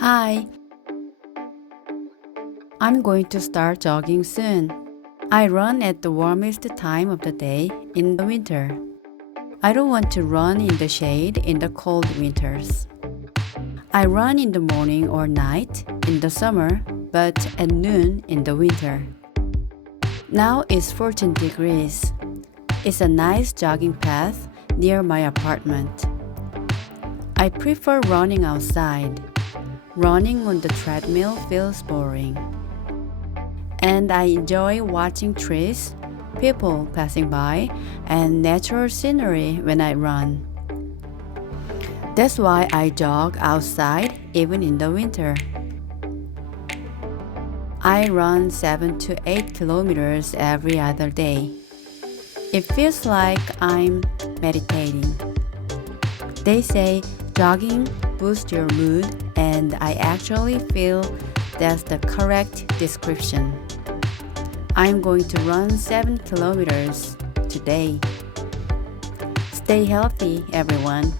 Hi, I'm going to start jogging soon. I run at the warmest time of the day in the winter. I don't want to run in the shade in the cold winters. I run in the morning or night in the summer, but at noon in the winter. Now it's 14 degrees. It's a nice jogging path near my apartment. I prefer running outside. Running on the treadmill feels boring. And I enjoy watching trees, people passing by, and natural scenery when I run. That's why I jog outside even in the winter. I run 7 to 8 kilometers every other day. It feels like I'm meditating. They say jogging boosts your mood, and I actually feel that's the correct description. I'm going to run 7 kilometers today. Stay healthy, everyone.